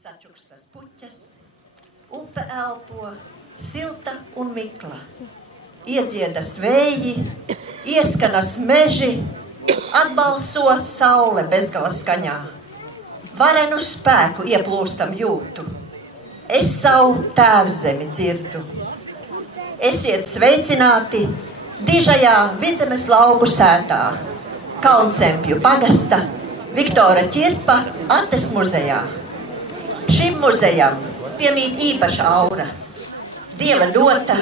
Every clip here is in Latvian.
sačukstas puķes, upe elpo, silta un mikla. Iedziedas vēji, ieskanas meži, atbalso saule bezgala skaņā. Varenu spēku ieplūstam jūtu, es savu tēvzemi dzirdu. Esiet sveicināti dižajā Vidzemes lauku sētā, Kalncempju pagasta, Viktora Ķirpa Antes muzejā. Šim muzejam piemīt īpaša aura, Dieva dota,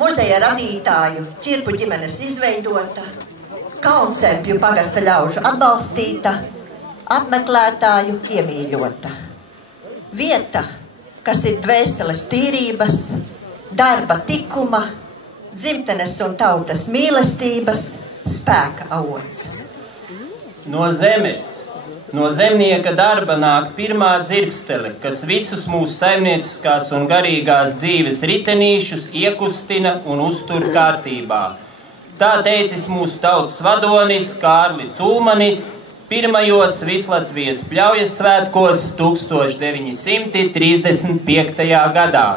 muzeja radītāju Ķirpu ģimenes izveidota, Kalncempju pagasta ļaužu atbalstīta, apmeklētāju iemīļota. Vieta, kas ir dvēseles tīrības, darba tikuma, dzimtenes un tautas mīlestības, spēka avots. No zemes, no zemnieka darba nāk pirmā dzirkstele, kas visus mūsu saimnieciskās un garīgās dzīves ritenīšus iekustina un uztur kārtībā. Tā teicis mūsu tautas vadonis Kārlis Ulmanis pirmajos Vislatvijas pļaujas svētkos 1935. gadā.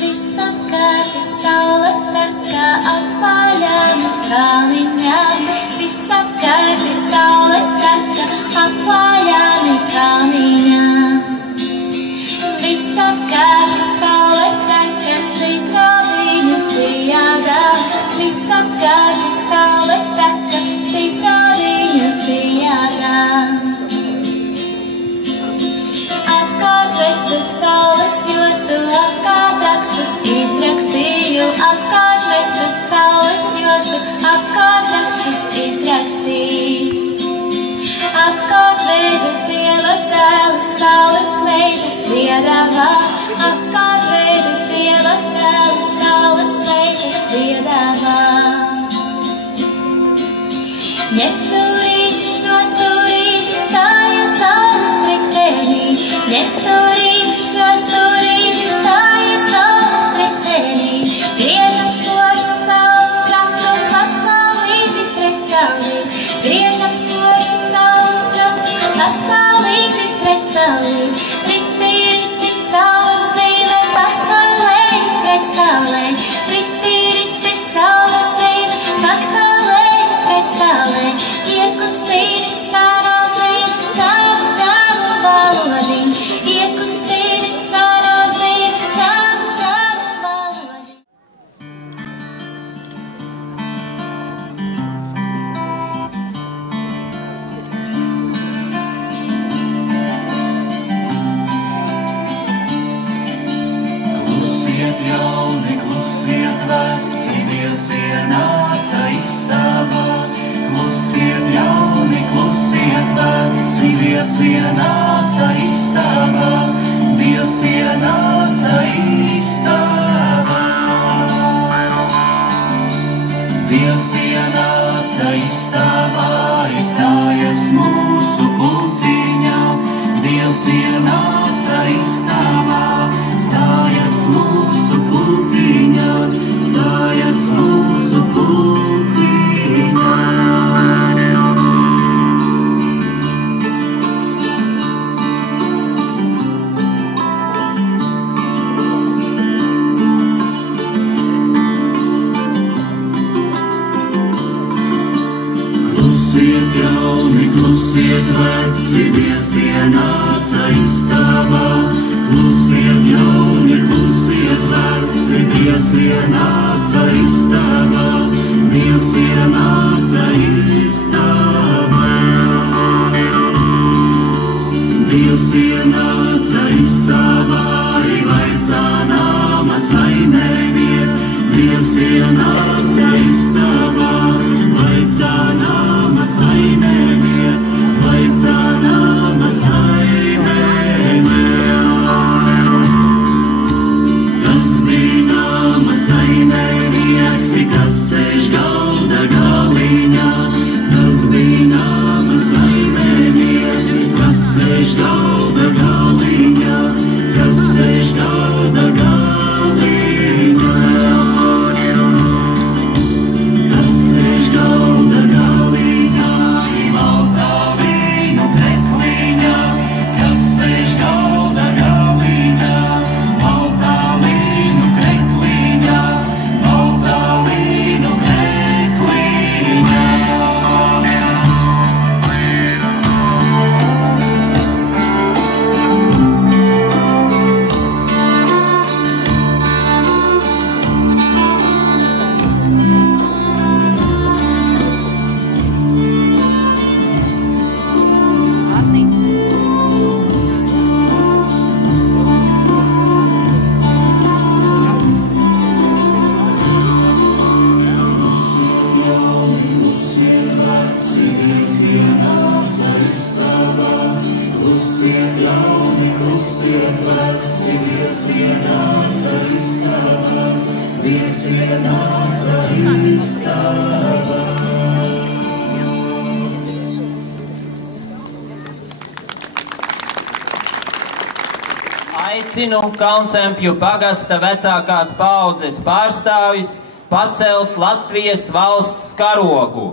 Visapkārt saule taka apaļām kalniņām, visapkārt saule taka apaļām kalniņām. Visapkārt saule taka sitraviņus dijādā, visapkārt saule taka sitraviņus dijādā. Apkārt metu saules jostu, apkārt rakstus izrakstīju, apkārt metu saules jostu, apkārt rakstus izrakstīju. Apkārt veidu Dieva tēlu, saules meitas viedavā, apkārt veidu Dieva tēlu, saules meitas viedavā. Ņem stūrīti, šo stūrīti, stāja saules ritenī, ņem stūrīti, šo stūrīti, stāja saules ritenī, griežam spožu saules raktu, pasaulīti pret saulīt, griežam spožu saules raktu, pasaulīti pret saulīt, riti, riti, saules zīme, pasaulēji pret saulēji, riti, riti, saules zīme, pasaulēji pret saulēji, iekustīti sārās zīmes, tavu, tavu valodiņu, iekustīti sārās zīmes, tavu, tavu valodiņu. Klusiet jauni, klusiet veci, Dievs ienāca istabā. Klusiet jauni, klusiet veci, Dievs ienāca istabā. Dievs ienāca istabā. Dievs ienāca istabā, izstājas mūsu pulciņā. Dievs ienāca istabā, stājas mūsu pulciņā, stājas mūsu pulciņā. Klusiet jauni, klusiet veci, Dievs ienāca istabā. Klusiet jauni, klusiet veci, Dievs ienāca istabā. Dievs ienāca istabā. Dievs ienāca istabā, vaicā nama saimēnie. Dievs ienāca istabā, vaicā nama saimēnie, vaicā nama saimēnie. Tas bija nama saimēnieks, kas sēž galda galiņā. Tas bija nama saimēnieks, kas sēž galda galiņā, kas sēž galda galiņā. Tas ienāca istabā. Aicinu Kalncempju pagasta vecākās paaudzes pārstāvjus pacelt Latvijas valsts karogu.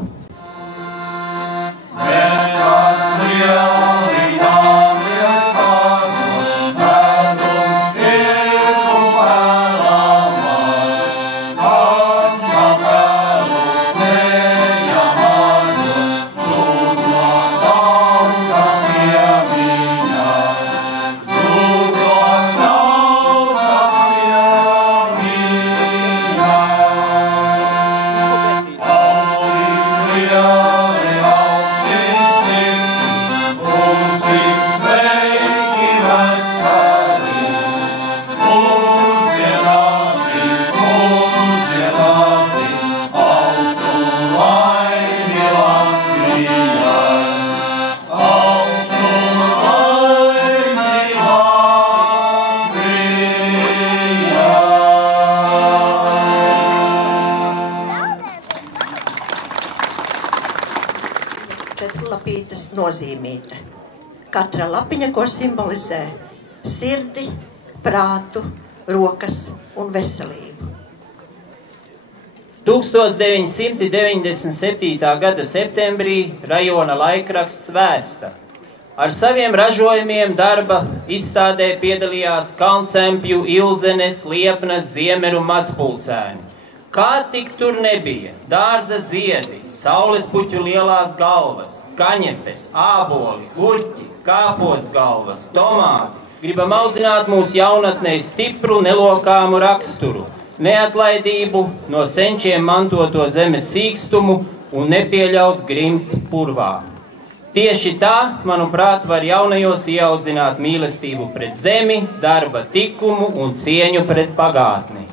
Četrlapītes nozīmīte. Katra lapiņa, ko simbolizē sirdi, prātu, rokas un veselību. 1997. gada septembrī rajona laikraksts Vēsta. Ar saviem ražojumiem darba izstādē piedalījās Kalncempju, Ilzenes, Liepnas, Ziemeru mazpulcēni. Kā tik tur nebija? Dārza ziedi, saulespuķu lielās galvas, kaņepes, āboli, gurķi, kāpostgalvas, tomāti. Gribam audzināt mūsu jaunatnē stipru, nelokāmu raksturu, neatlaidību, no senčiem mantoto zemes sīkstumu un nepieļaut grimt purvā. Tieši tā, manuprāt, var jaunajos ieaudzināt mīlestību pret zemi, darba tikumu un cieņu pret pagātni.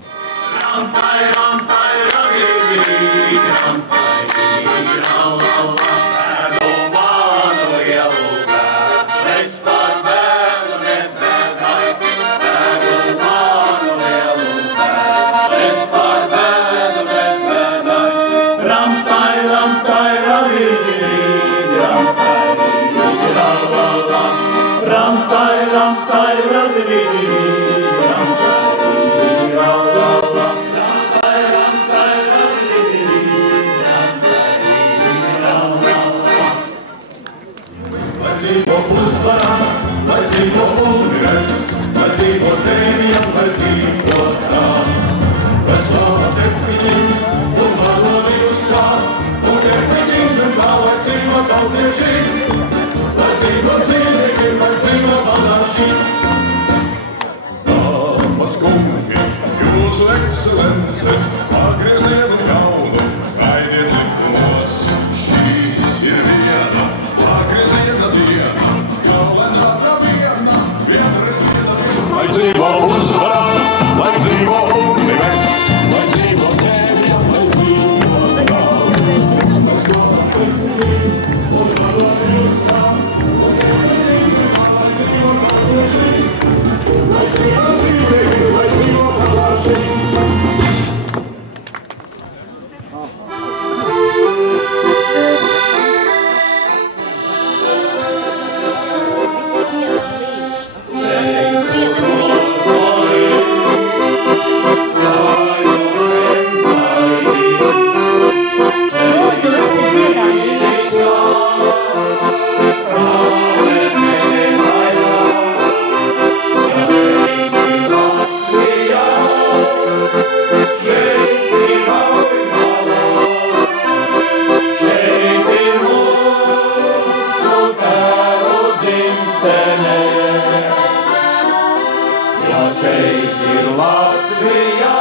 Jo šeit ir Latvija.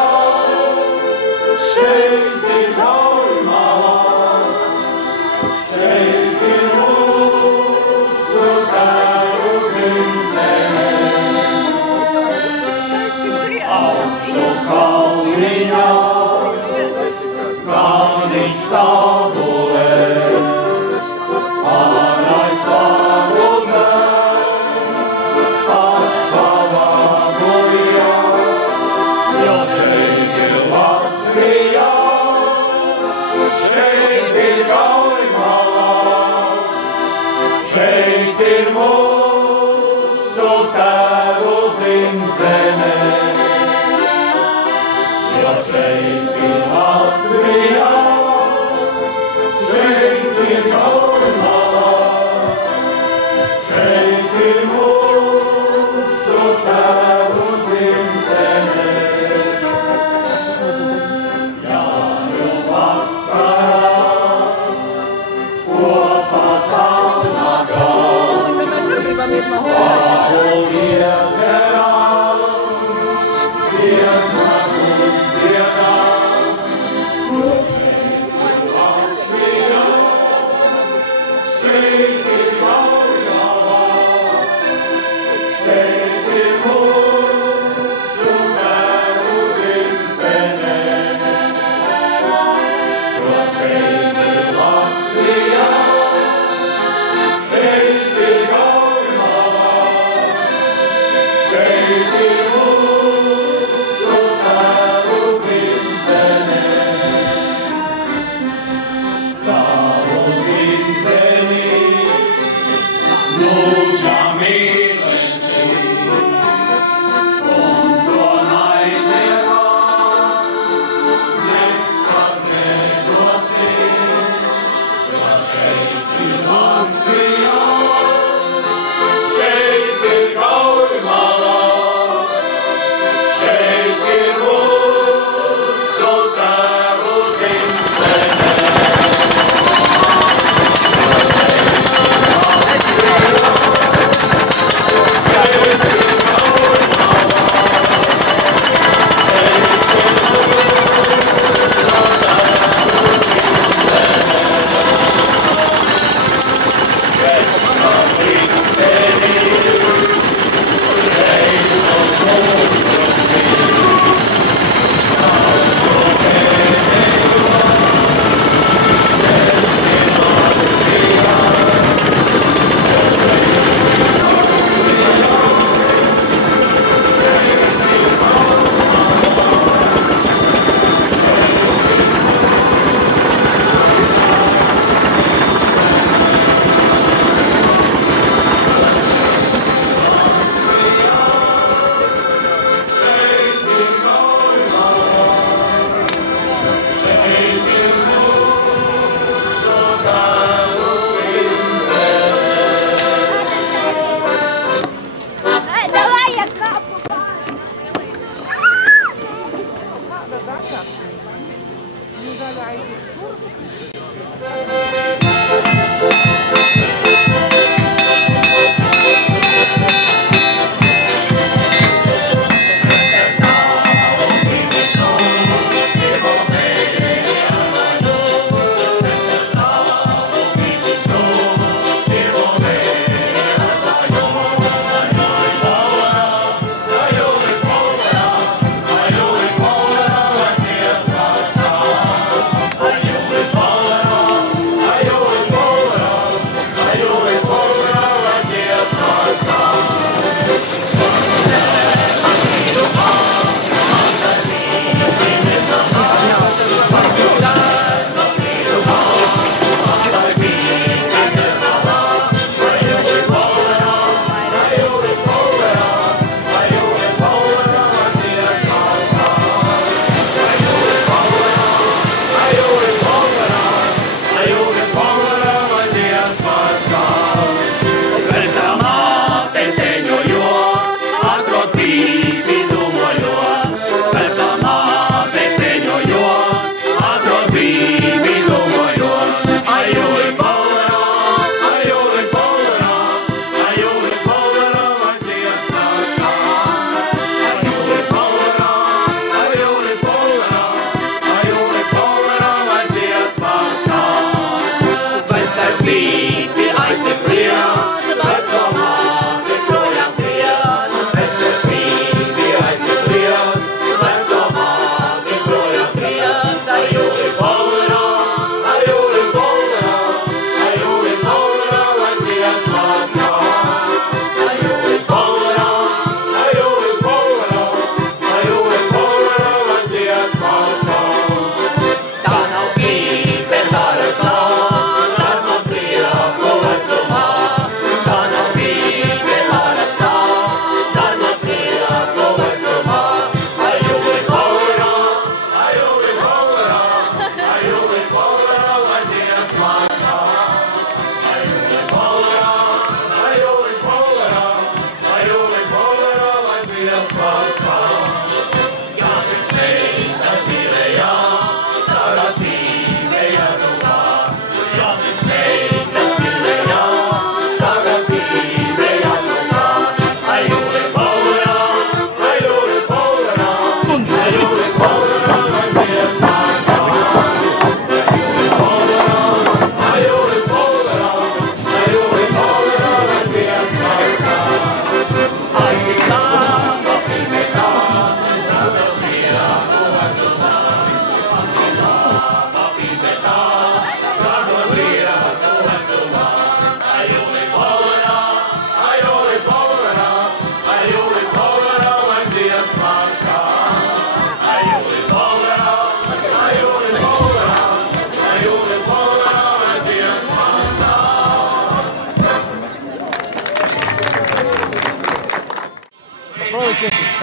šeit ir mūsu tēvu dzimtene, jo šeit ir Latvija, šeit ir Jūrmala, šeit ir mūsu tēvu dzimtene. Jāņu vakarā kopā salnagā, Pāvu iedzerām, dziesmas uzdziedām. Šeit ir Jaujava, šeit ir mūsu tēvu dzimtene, jo šeit ir Latvija, šeit ir Jaujava, šeit ir mūsu tēvu dzimtene. Tavu dzimteni mūžā mīlēsim, un to naidniekam nekad nedosim, jo šeit ir Latvija, šeit ir Jūrmala, šeit ir mūsu tēvu dzimtene.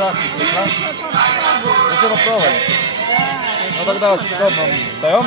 участки свекла. Зачем попробовать? Ну тогда что, мы сдаем?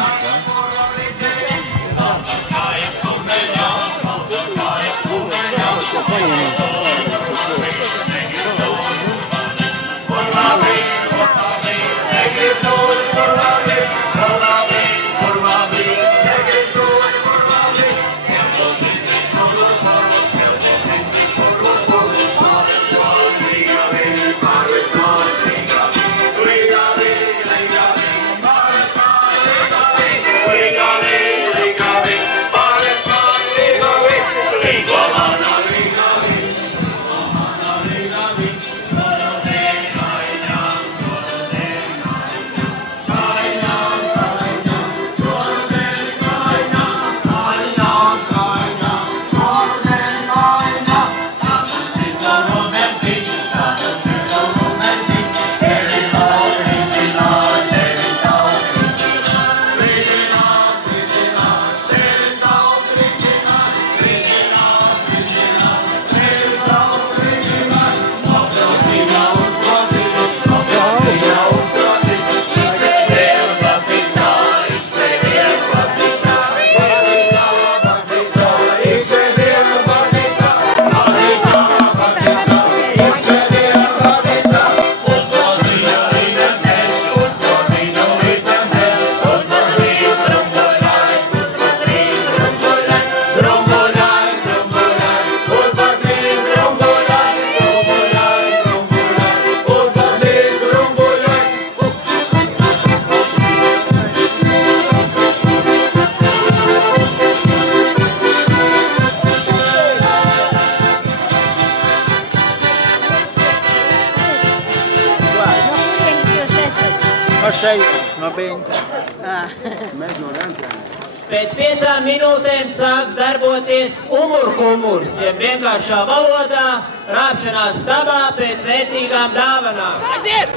Pēc 5 minūtēm sāks darboties umurkumurs, jeb vienkāršā valodā rāpšanās stabā pēc vērtīgām dāvanām. Aiziet!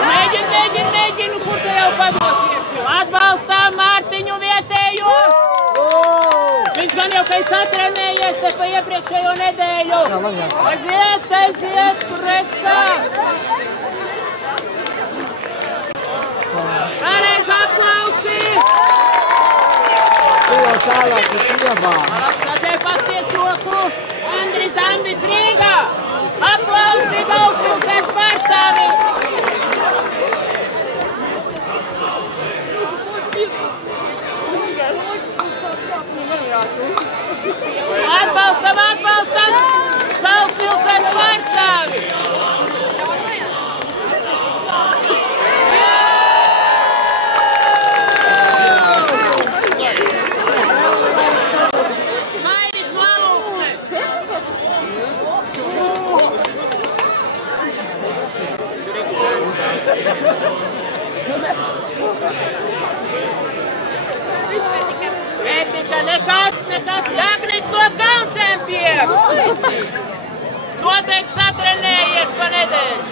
Mēģinu, kur tu jau padosies? Atbalstām Mārtiņu vietējo! Viņš gan jau kai satrenējies te pa iepriekšējo nedēļu. Aiziet, prestā! Vēlreiz aplausi! Tu jau tālāk ir piebā. Apskatē pasties roku Andris Dandis Rīgā. Aplausi galvaspilsētas pārstāvī! Atbalstam! Galvaspilsētas pārstāvī! Nekas, Dagnis no Kalncempiem! Noteikti satrenējies pa nedēļu.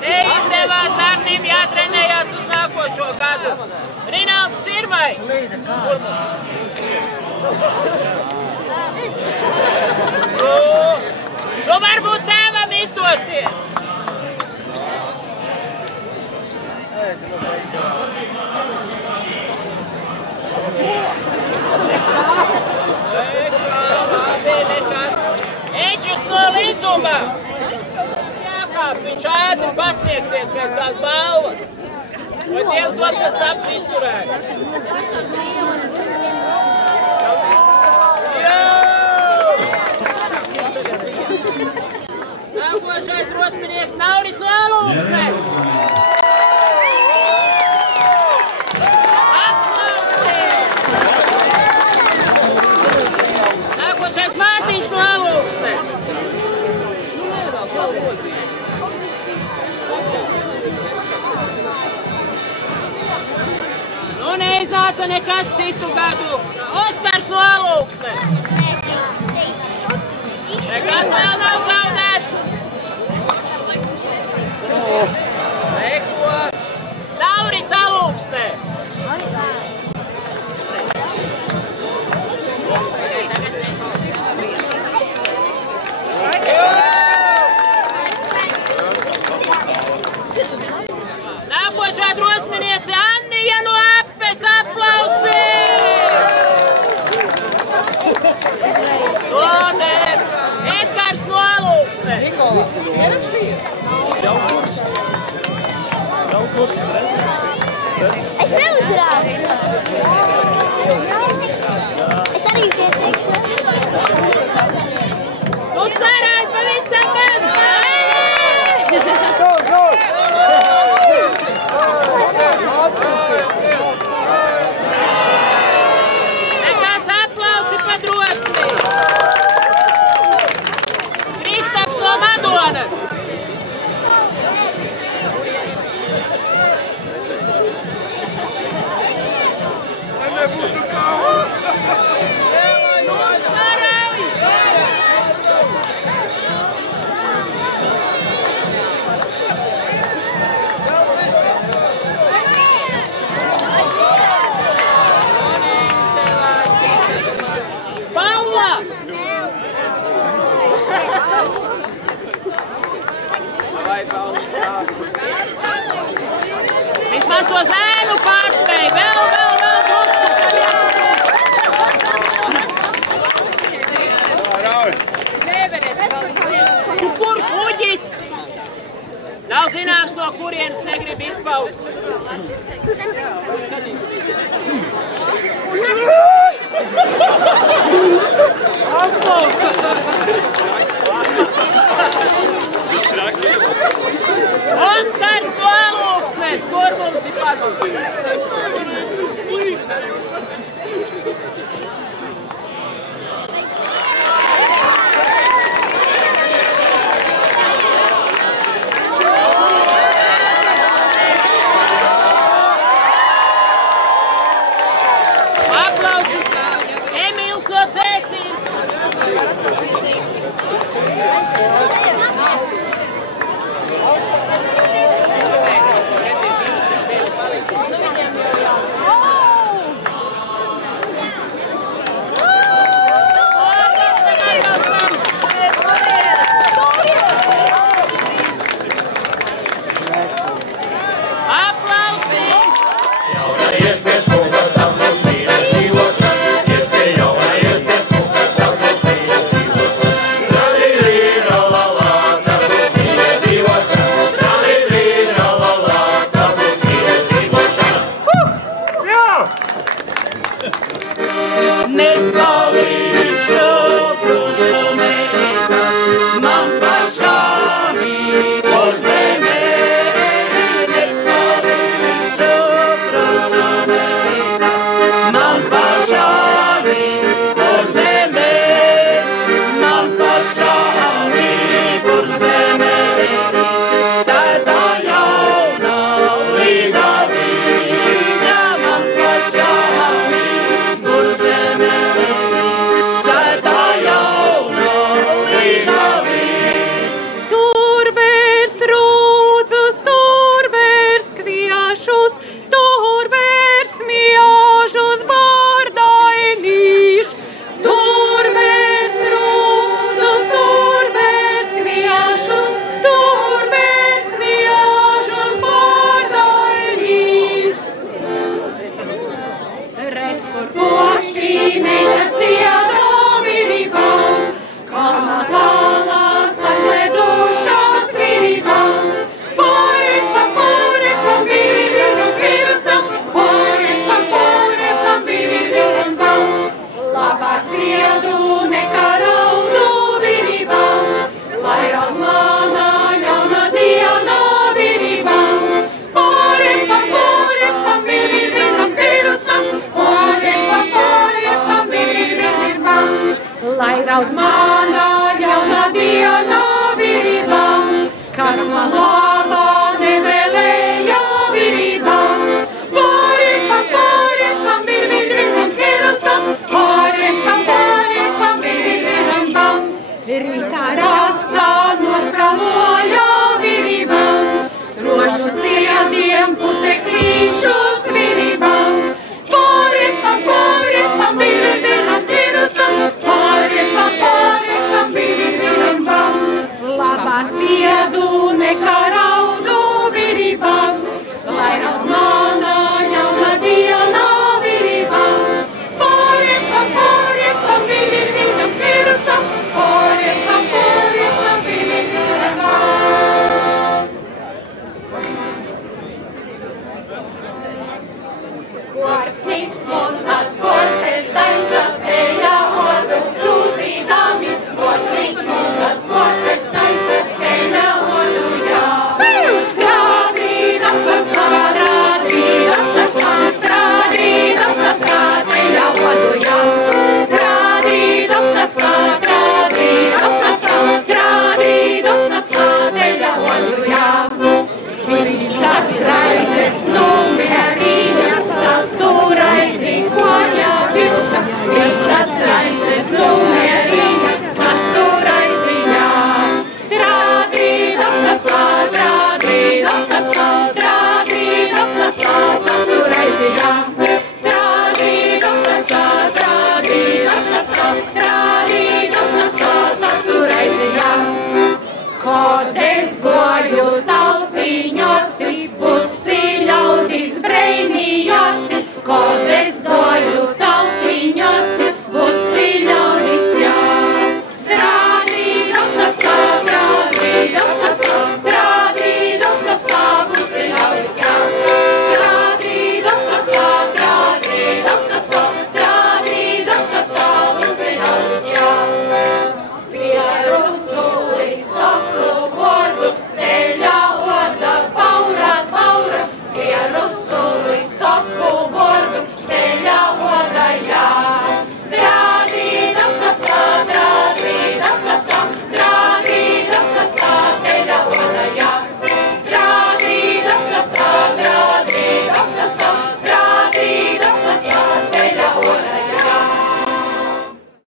Te izdevās Dagnim jātrenējās uz nākošo gadu. Rinalds Sirmai! Nu varbūt tēvam izdosies! Eģis no Līzuma! Jākāp, viņš ātri pasniegsies pēc tās balvas. Vai Dievu dod, kas taps izturēt? Nākošais drosminieks Nauris no Alūksnes! Mārtiņš no Alūksnes. Nu neiznāca nekas citu gadu. Oskars no Alūksnes. Nekas vēl nav zaudēts. Neko. Dauris Alūksne. Es neuzrākšu. Es arī pieteikšos. Mums varētu pavisam maz Nekās aplausi pa drosmi. Kristaps no Madonas. Vismaz to zēnu pārspēj, vēl drusku. Tu kurš uģis? Nav zināms, no kurienes negrib izpaust. Oskars no Alūksnes, kur mums ir padūs? Aplausi! Emīls no Dzēsīm! Despo